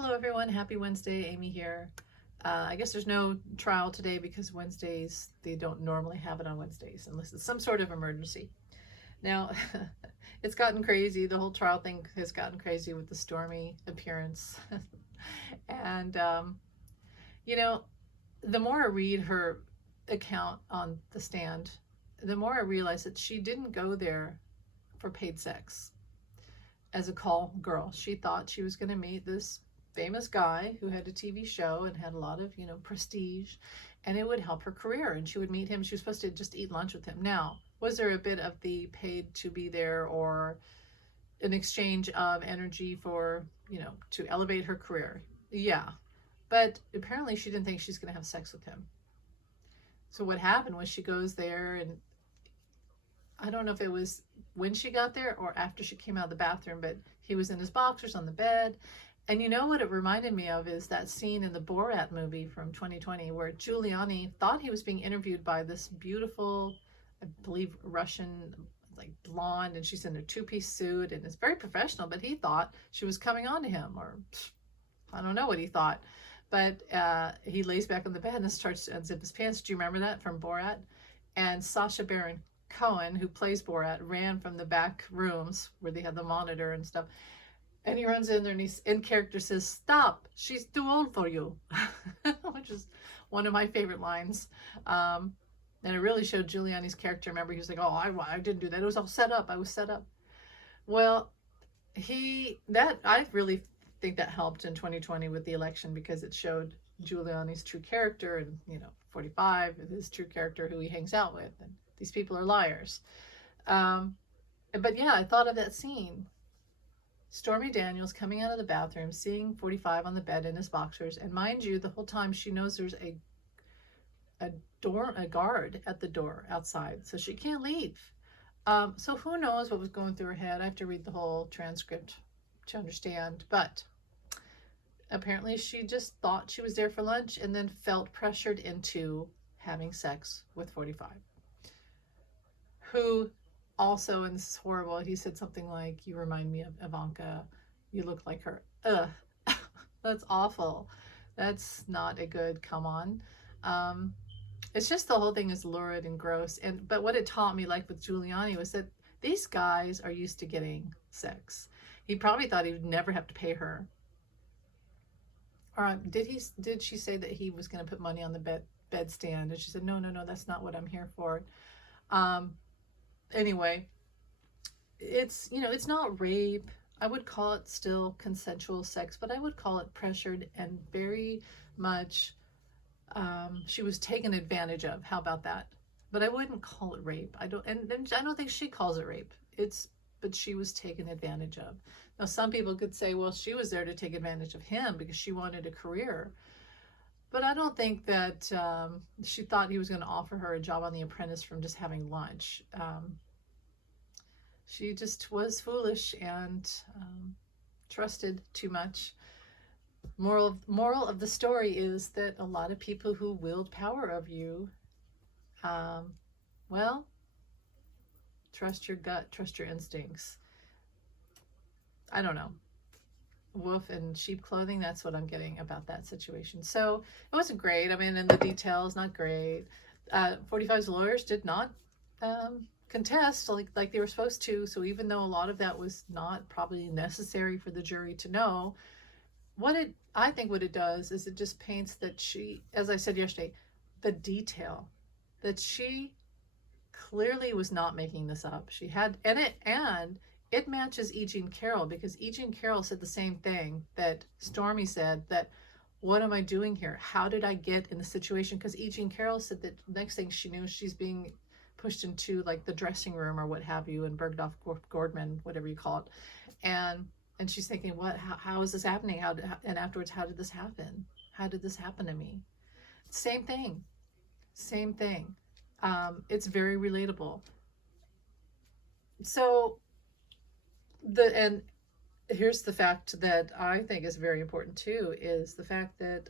Hello everyone, happy Wednesday, Amy here. I guess there's no trial today because Wednesdays, they don't normally have it on Wednesdays unless it's some sort of emergency. Now, it's gotten crazy. The whole trial thing has gotten crazy with the Stormy appearance. and, you know, the more I read her account on the stand, the more I realize that she didn't go there for paid sex as a call girl. She thought she was going to meet this famous guy who had a TV show and had a lot of, prestige, and it would help her career. And she would meet him. She was supposed to just eat lunch with him. Now, was there a bit of the paid to be there or an exchange of energy for, to elevate her career? Yeah. But apparently she didn't think she's going to have sex with him. So what happened was she goes there, and I don't know if it was when she got there or after she came out of the bathroom, but he was in his boxers on the bed. And you know what it reminded me of is that scene in the Borat movie from 2020 where Giuliani thought he was being interviewed by this beautiful, I believe, Russian, like blonde, and she's in a two-piece suit and it's very professional, but he thought she was coming on to him, or I don't know what he thought. But he lays back on the bed and starts to unzip his pants. Do you remember that from Borat? And Sacha Baron Cohen, who plays Borat, ran from the back rooms where they had the monitor and stuff. And he runs in there and he's in character says, "Stop, she's too old for you," which is one of my favorite lines. And it really showed Giuliani's character. Remember, he was like, "Oh, I didn't do that. It was all set up. I was set up." Well, I really think that helped in 2020 with the election because it showed Giuliani's true character and, 45, his true character, who he hangs out with. And these people are liars. But yeah, I thought of that scene. Stormy Daniels coming out of the bathroom, seeing 45 on the bed in his boxers, and mind you, the whole time she knows there's a guard at the door outside, so she can't leave. So who knows what was going through her head? I have to read the whole transcript to understand, but apparently she just thought she was there for lunch and then felt pressured into having sex with 45, who also, and this is horrible, he said something like, "You remind me of Ivanka. You look like her." Ugh. That's awful. That's not a good come on. It's just the whole thing is lurid and gross. But what it taught me, like with Giuliani, was that these guys are used to getting sex. He probably thought he would never have to pay her. Or did she say that he was going to put money on the bed stand? And she said, no, that's not what I'm here for. Anyway, it's not rape. I would call it still consensual sex, but I would call it pressured and very much she was taken advantage of. How about that? But I wouldn't call it rape. I don't think she calls it rape. But she was taken advantage of. Now some people could say, well, she was there to take advantage of him because she wanted a career. But I don't think that she thought he was going to offer her a job on The Apprentice from just having lunch. She just was foolish and trusted too much. Moral of the story is that a lot of people who wield power over you, well, trust your gut, trust your instincts. I don't know. Wolf in sheep clothing, that's what I'm getting about that situation. So it wasn't great. I mean, in the details, not great. 45's lawyers did not contest like they were supposed to. So even though a lot of that was not probably necessary for the jury to know, I think what it does is it just paints that she, as I said yesterday, the detail that she clearly was not making this up. She had, and it matches E. Jean Carroll, because E. Jean Carroll said the same thing that Stormy said, that what am I doing here? How did I get in the situation? Because E. Jean Carroll said that next thing she knew, she's being pushed into like the dressing room or what have you, and Bergdorf Goldman, whatever you call it. And she's thinking, how is this happening? And afterwards, how did this happen? How did this happen to me? Same thing. It's very relatable. So and here's the fact that I think is very important too, is the fact that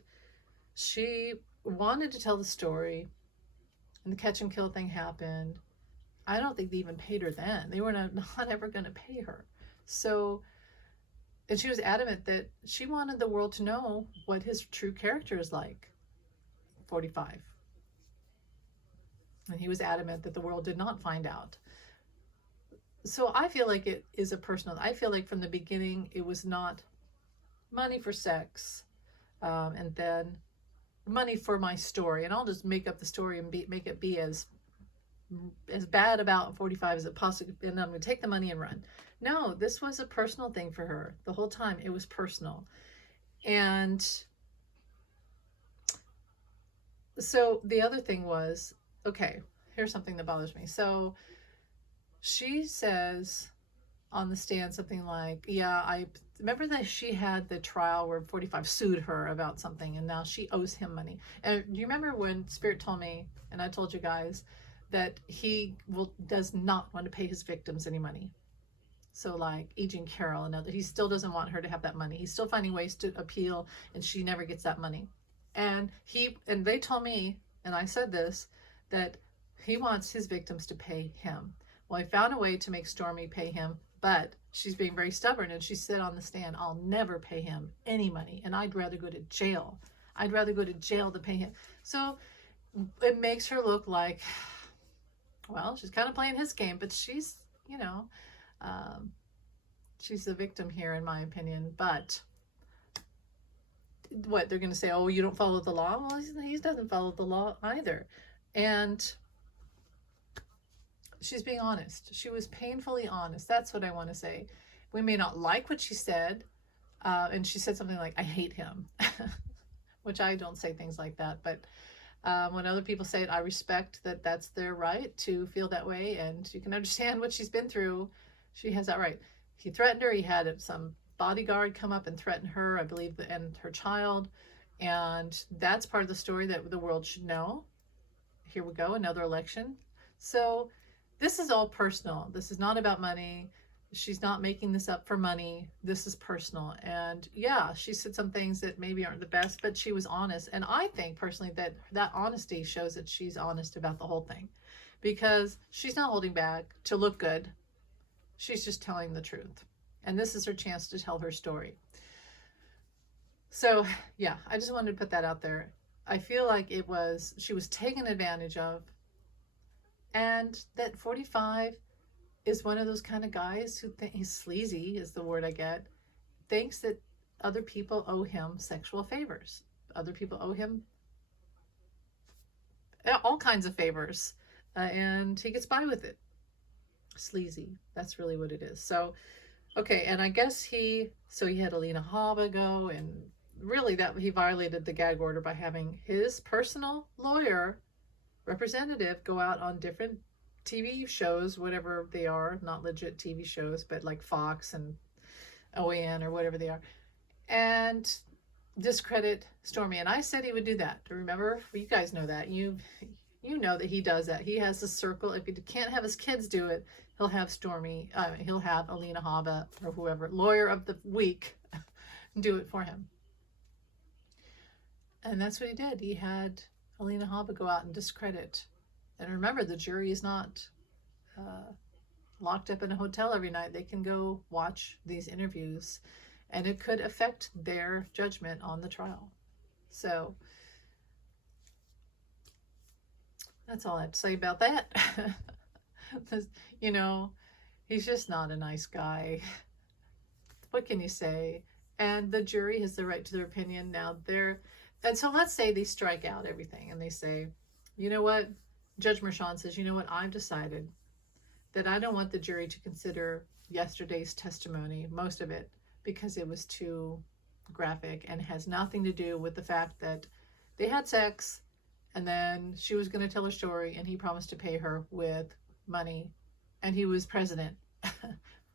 she wanted to tell the story and the catch and kill thing happened. I don't think they even paid her then. They were not ever going to pay her. So And she was adamant that she wanted the world to know what his true character is like. 45. And he was adamant that the world did not find out. So I feel like it is a personal, I feel like from the beginning it was not money for sex, and then money for my story, and I'll just make up the story and make it be as bad about 45 as it possibly, and I'm going to take the money and run. No, this was a personal thing for her the whole time. It was personal. And so the other thing was, okay, here's something that bothers me. So she says on the stand something like, yeah, I remember that she had the trial where 45 sued her about something, and now she owes him money. And do you remember when Spirit told me, and I told you guys, that he does not want to pay his victims any money? So like E. Carroll and other, he still doesn't want her to have that money. He's still finding ways to appeal, and she never gets that money. And they told me, and I said this, that he wants his victims to pay him. Well, I found a way to make Stormy pay him, but she's being very stubborn, and she said on the stand, I'll never pay him any money, and I'd rather go to jail. I'd rather go to jail to pay him. So it makes her look like, well, she's kind of playing his game, but she's, she's the victim here, in my opinion. But what, they're going to say, oh, you don't follow the law? Well, he doesn't follow the law either. And she's being honest. She was painfully honest. That's what I want to say. We may not like what she said, and she said something like, I hate him, which I don't say things like that. But when other people say it, I respect that that's their right to feel that way, and you can understand what she's been through. She has that right. He threatened her. He had some bodyguard come up and threaten her, I believe, and her child. And that's part of the story that the world should know. Here we go, another election. So this is all personal. This is not about money. She's not making this up for money. This is personal. And yeah, she said some things that maybe aren't the best, but she was honest. And I think personally that honesty shows that she's honest about the whole thing, because she's not holding back to look good. She's just telling the truth. And this is her chance to tell her story. So yeah, I just wanted to put that out there. I feel like she was taken advantage of, and that 45 is one of those kind of guys who he's sleazy, is the word I get, thinks that other people owe him sexual favors. Other people owe him all kinds of favors, and he gets by with it. Sleazy. That's really what it is. So, okay, and I guess he had Alina Habba go, and really that he violated the gag order by having his personal lawyer representative go out on different TV shows, whatever they are, not legit TV shows, but like Fox and OAN or whatever they are, and discredit Stormy. And I said he would do that. Remember, you guys know that. You know that he does that. He has a circle. If he can't have his kids do it, he'll have Stormy, he'll have Alina Habba or whoever, lawyer of the week, do it for him. And that's what he did. He had Alina Habba go out and discredit. And remember, the jury is not locked up in a hotel every night. They can go watch these interviews, and it could affect their judgment on the trial. So that's all I have to say about that. He's just not a nice guy. What can you say? And the jury has the right to their opinion. Now and so let's say they strike out everything and they say, you know what? Judge Mershon says, you know what? I've decided that I don't want the jury to consider yesterday's testimony, most of it, because it was too graphic and has nothing to do with the fact that they had sex, and then she was going to tell her story, and he promised to pay her with money, and he was president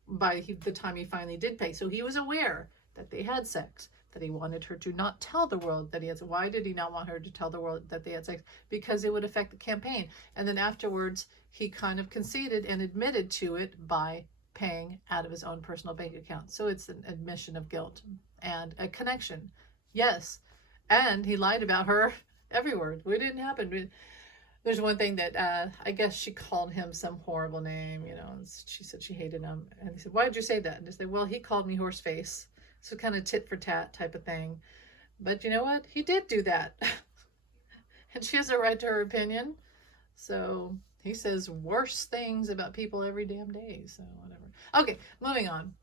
by the time he finally did pay. So he was aware that they had sex, that he wanted her to not tell the world that he had sex. Why did he not want her to tell the world that they had sex? Because it would affect the campaign. And then afterwards, he kind of conceded and admitted to it by paying out of his own personal bank account. So it's an admission of guilt and a connection. Yes. And he lied about her every word. It didn't happen. There's one thing that I guess she called him some horrible name, and she said she hated him. And he said, why did you say that? And they said, well, he called me horse face So kind of tit for tat type of thing. But you know what? He did do that. And she has a right to her opinion. So he says worse things about people every damn day. So whatever. Okay, moving on.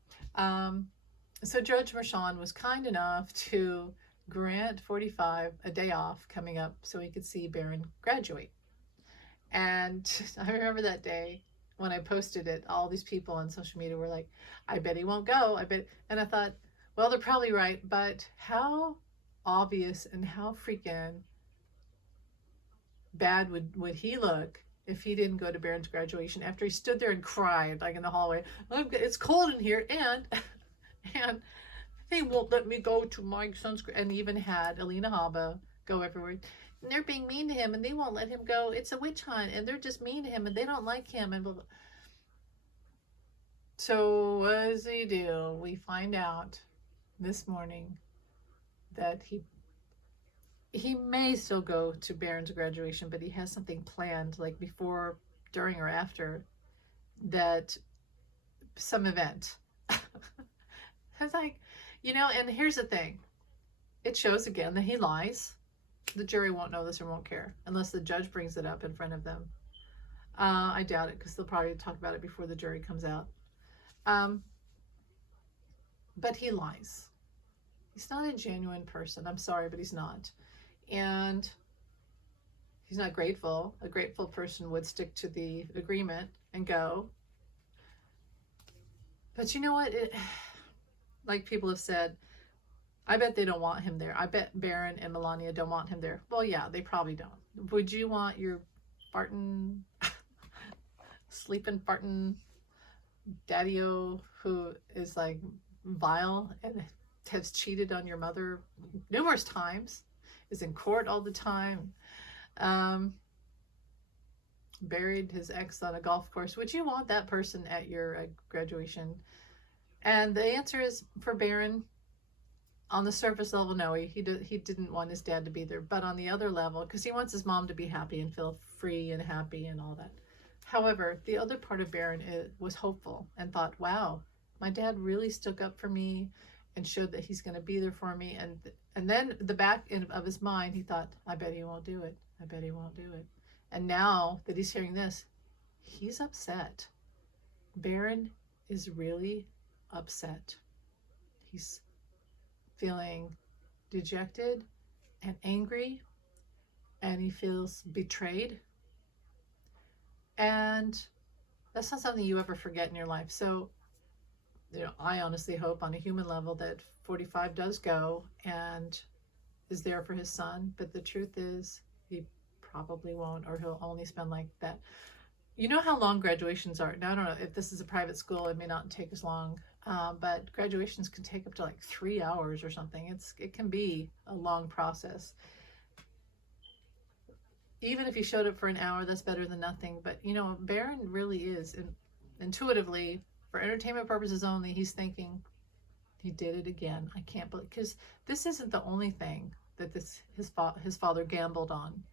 So Judge Mershon was kind enough to grant 45 a day off coming up so he could see Barron graduate. And I remember that day when I posted it, all these people on social media were like, I bet he won't go. I bet. And I thought, well, they're probably right. But how obvious and how freaking bad would he look if he didn't go to Barron's graduation after he stood there and cried like in the hallway? It's cold in here, and they won't let me go to my son's, and even had Alina Habba go everywhere. And they're being mean to him, and they won't let him go. It's a witch hunt, and they're just mean to him, and they don't like him, and blah, blah. So what does he do? We find out this morning that he may still go to Barron's graduation, but he has something planned, like before, during, or after that, some event. It's like, you know, and here's the thing. It shows again that he lies. The jury won't know this or won't care unless the judge brings it up in front of them. I doubt it, because they'll probably talk about it before the jury comes out. But he lies. He's not a genuine person. I'm sorry, but he's not. And he's not grateful. A grateful person would stick to the agreement and go. But you know what? Like people have said, I bet they don't want him there. I bet Barron and Melania don't want him there. Well, yeah, they probably don't. Would you want your farting, sleeping, farting daddy-o who is like vile and has cheated on your mother numerous times, is in court all the time, buried his ex on a golf course? Would you want that person at your graduation? And the answer is, for Barron, on the surface level, no, he didn't want his dad to be there. But on the other level, because he wants his mom to be happy and feel free and happy and all that. However, the other part of Barron was hopeful and thought, wow, my dad really stuck up for me and showed that he's going to be there for me. And then the back end of his mind, he thought, I bet he won't do it. I bet he won't do it. And now that he's hearing this, he's upset. Barron is really upset. He's feeling dejected and angry, and he feels betrayed. And that's not something you ever forget in your life. So, you know, I honestly hope on a human level that 45 does go and is there for his son. But the truth is, he probably won't, or he'll only spend like that. You know how long graduations are. Now, I don't know if this is a private school, it may not take as long. But graduations can take up to like 3 hours or something. It can be a long process. Even if he showed up for an hour, that's better than nothing. But you know, Barron really is, intuitively, for entertainment purposes only, he's thinking, he did it again. I can't believe, because this isn't the only thing that his father gambled on.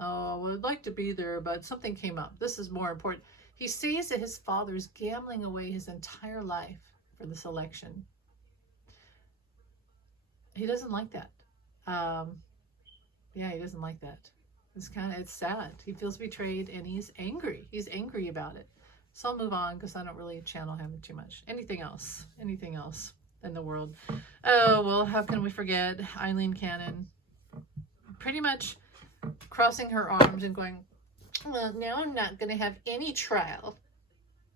Oh, well, I'd like to be there, but something came up. This is more important. He sees that his father's gambling away his entire life for this election. He doesn't like that. Yeah, he doesn't like that. It's sad. He feels betrayed, and he's angry. He's angry about it. So I'll move on, because I don't really channel him too much. Anything else in the world? Oh, well, how can we forget Eileen Cannon? Pretty much crossing her arms and going, well, now I'm not going to have any trial,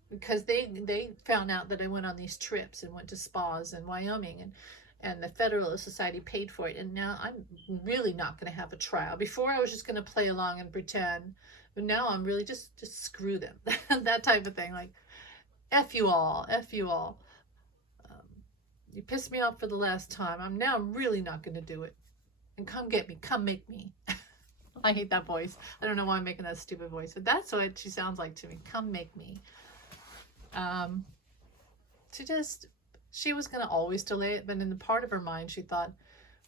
because they found out that I went on these trips and went to spas in Wyoming, and the Federalist Society paid for it, and now I'm really not going to have a trial. Before I was just going to play along and pretend, but now I'm really just screw them. That type of thing, like, F you all. You pissed me off for the last time. I'm really not going to do it. And come get me, come make me. I hate that voice. I don't know why I'm making that stupid voice, but that's what she sounds like to me. Come make me. She was going to always delay it, but in the part of her mind, she thought,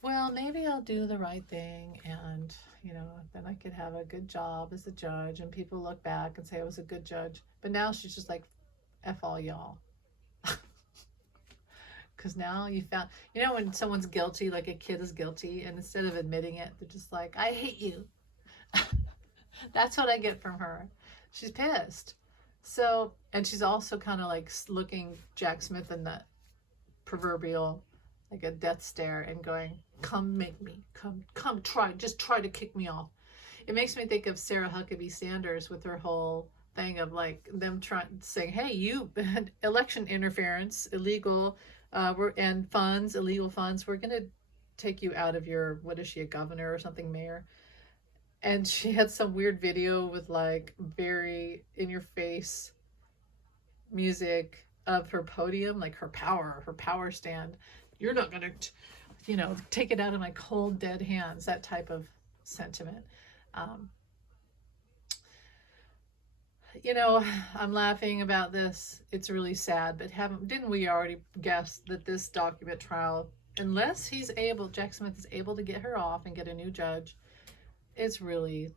well, maybe I'll do the right thing, and, you know, then I could have a good job as a judge, and people look back and say I was a good judge. But now she's just like, F all y'all. Because now you found, you know, when someone's guilty, like a kid is guilty, and instead of admitting it, they're just like, I hate you. That's what I get from her. She's pissed. So, and she's also kind of like looking Jack Smith in the proverbial, like a death stare, and going, come make me, come try, just try to kick me off. It makes me think of Sarah Huckabee Sanders with her whole thing of like them trying saying, hey, you election interference, illegal, and funds, illegal funds, we're going to take you out of your, what is she, a governor or something, mayor? And she had some weird video with like very in your face music of her podium, like her power stand. You're not going to, you know, take it out of my cold, dead hands, that type of sentiment. You know, I'm laughing about this. It's really sad, but didn't we already guess that this document trial, unless Jack Smith is able to get her off and get a new judge, it's really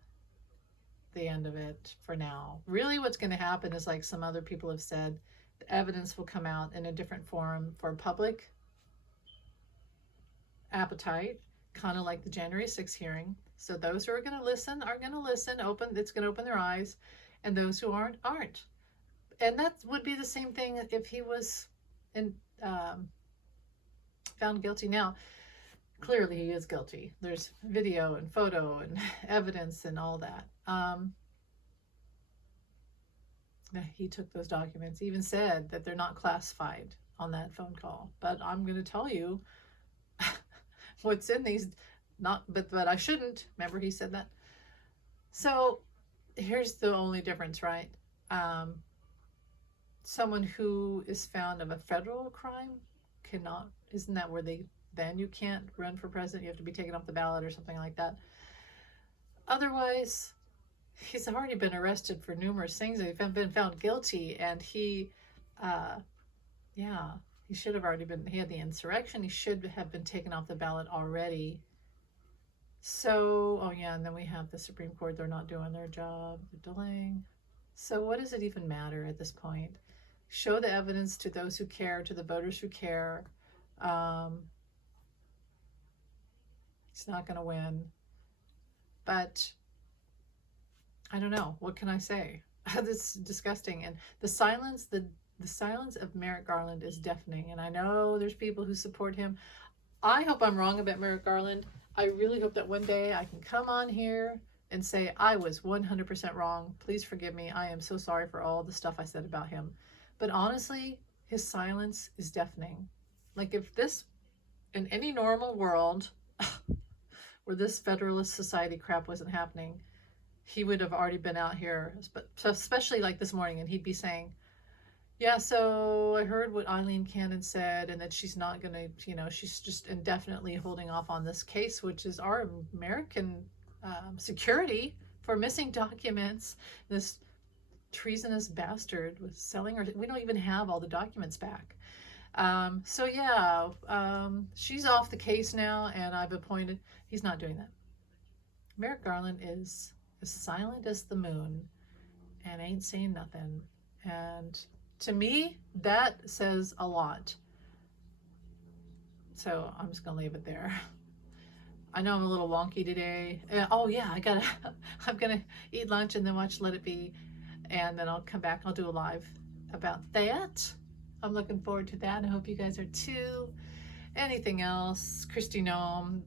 the end of it for now. Really what's going to happen is, like some other people have said, the evidence will come out in a different forum for public appetite, kind of like the January 6th hearing. So those who are going to listen are going to listen, it's going to open their eyes, and those who aren't. And that would be the same thing if he was found guilty. Now, clearly he is guilty. There's video and photo and evidence and all that. He took those documents, even said that they're not classified on that phone call. But I'm going to tell you what's in these, but I shouldn't. Remember he said that? So here's the only difference, right? Someone who is found of a federal crime cannot, isn't that where then you can't run for president? You have to be taken off the ballot or something like that. Otherwise, he's already been arrested for numerous things. He's been found guilty, and he should have already been, he had the insurrection. He should have been taken off the ballot already. So, and then we have the Supreme Court. They're not doing their job. They're delaying. So what does it even matter at this point? Show the evidence to those who care, to the voters who care. He's not going to win. But I don't know. What can I say? This is disgusting. And the silence of Merrick Garland is deafening. And I know there's people who support him. I hope I'm wrong about Merrick Garland. I really hope that one day I can come on here and say I was 100% wrong. Please forgive me. I am so sorry for all the stuff I said about him. But honestly, his silence is deafening. Like, if this, in any normal world where this Federalist Society crap wasn't happening, he would have already been out here, so especially like this morning, and he'd be saying, yeah, so I heard what Eileen Cannon said, and that she's not going to, she's just indefinitely holding off on this case, which is our American security for missing documents. This treasonous bastard was selling, we don't even have all the documents back. She's off the case now, and I've appointed, he's not doing that. Merrick Garland is as silent as the moon and ain't saying nothing. And to me, that says a lot. So I'm just gonna leave it there. I know I'm a little wonky today. I'm gonna eat lunch and then watch Let It Be, and then I'll come back. I'll do a live about that. I'm looking forward to that. I hope you guys are too. Anything else? Kristi Noem,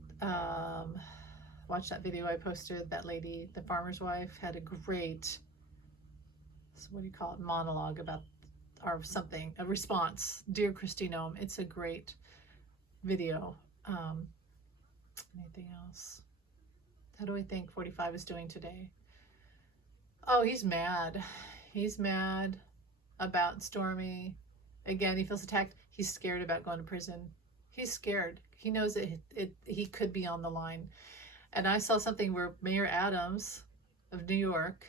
watch that video I posted. That lady, the farmer's wife, had a great, monologue about, or something, a response. Dear Kristi Noem, it's a great video. Anything else? How do I think 45 is doing today? Oh, he's mad. He's mad about Stormy. Again, he feels attacked. He's scared about going to prison. He's scared. He knows that he could be on the line. And I saw something where Mayor Adams of New York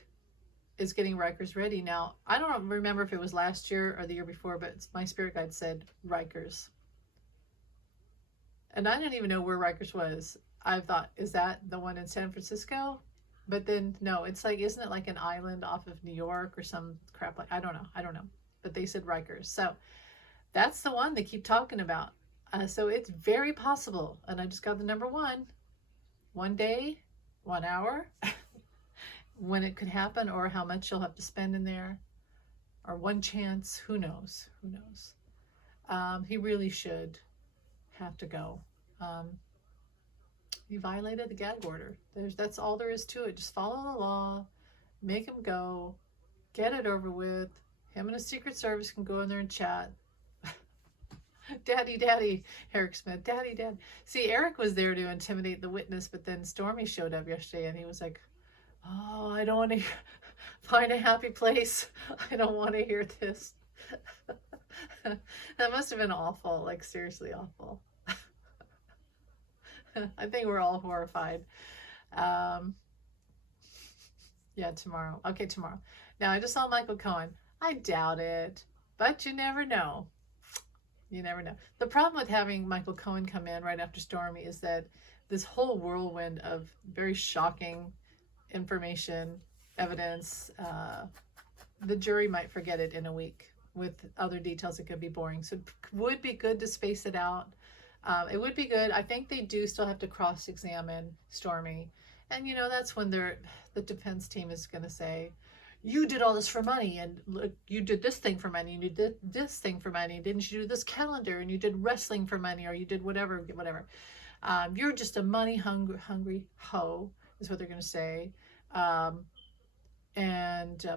is getting Rikers ready. Now, I don't remember if it was last year or the year before, but my spirit guide said Rikers. And I didn't even know where Rikers was. I thought, is that the one in San Francisco? But then, no, it's like, isn't it like an island off of New York or some crap? Like, I don't know. But they said Rikers. So That's the one they keep talking about. So it's very possible. And I just got the number one day, 1 hour, when it could happen, or how much you'll have to spend in there, or one chance. Who knows? Who knows? He really should have to go. Um, he violated the gag order. That's all there is to it. Just follow the law, make him go, get it over with. Him and his Secret Service can go in there and chat. Daddy, daddy, Eric Smith, daddy, dad. See, Eric was there to intimidate the witness, but then Stormy showed up yesterday and he was like, oh, I don't want to find a happy place. I don't want to hear this. That must have been awful, like seriously awful. I think we're all horrified. Yeah, tomorrow. Okay, tomorrow. Now, I just saw Michael Cohen. I doubt it, but you never know. You never know. The problem with having Michael Cohen come in right after Stormy is that this whole whirlwind of very shocking information, evidence, the jury might forget it in a week with other details that could be boring. So it would be good to space it out. It would be good. I think they do still have to cross-examine Stormy. And, you know, that's when the defense team is going to say, you did all this for money, and look, you did this thing for money, and you did this thing for money. Didn't you do this calendar, and you did wrestling for money, or you did whatever. You're just a money hungry hoe, is what they're going to say. And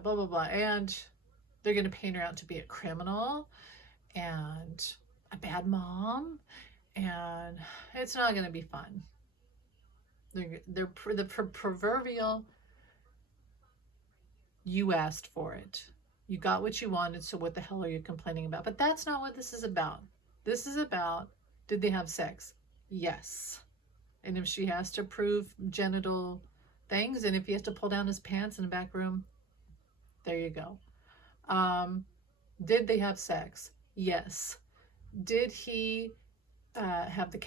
blah, blah, blah. And they're going to paint her out to be a criminal and a bad mom. And it's not going to be fun. They're the proverbial, you asked for it. You got what you wanted, so what the hell are you complaining about? But that's not what this is about. This is about, did they have sex? Yes. And if she has to prove genital things, and if he has to pull down his pants in the back room, there you go. Did they have sex? Yes. Did he have the